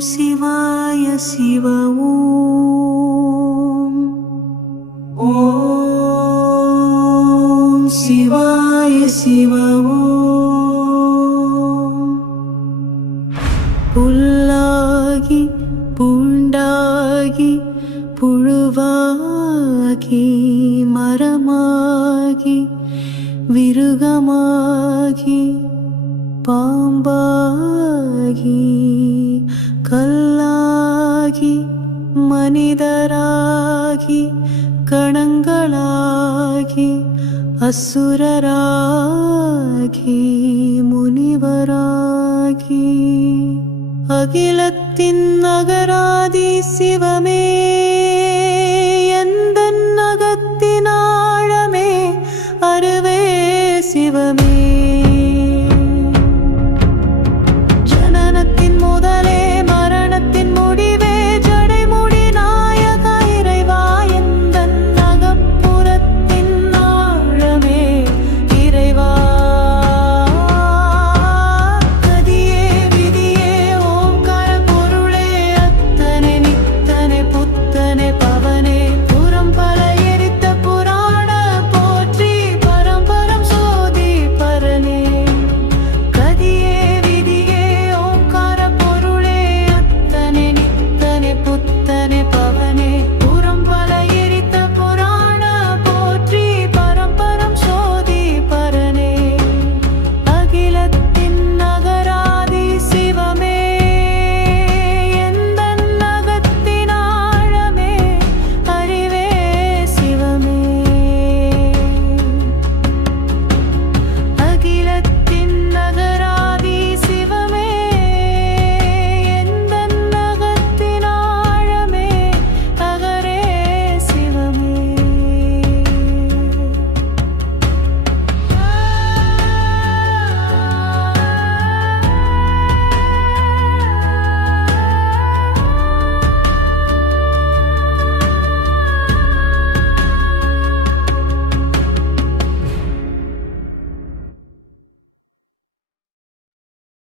சிவ ஓம் ஓம் சிவாய சிவ ஓம் புல்லாகி புண்டாகி புழுவாகி மரமாகி விருகமாகி பாம்பாகி ಕಲ್ಲಾಗಿ ಮನಿದರಾಗಿ कणं ಅಸುರರಾಗಿ ಮುನಿವರಾಗಿ ಅಗಿಲತ್ತಿನ್ನಗರಾದಿ ಶಿವ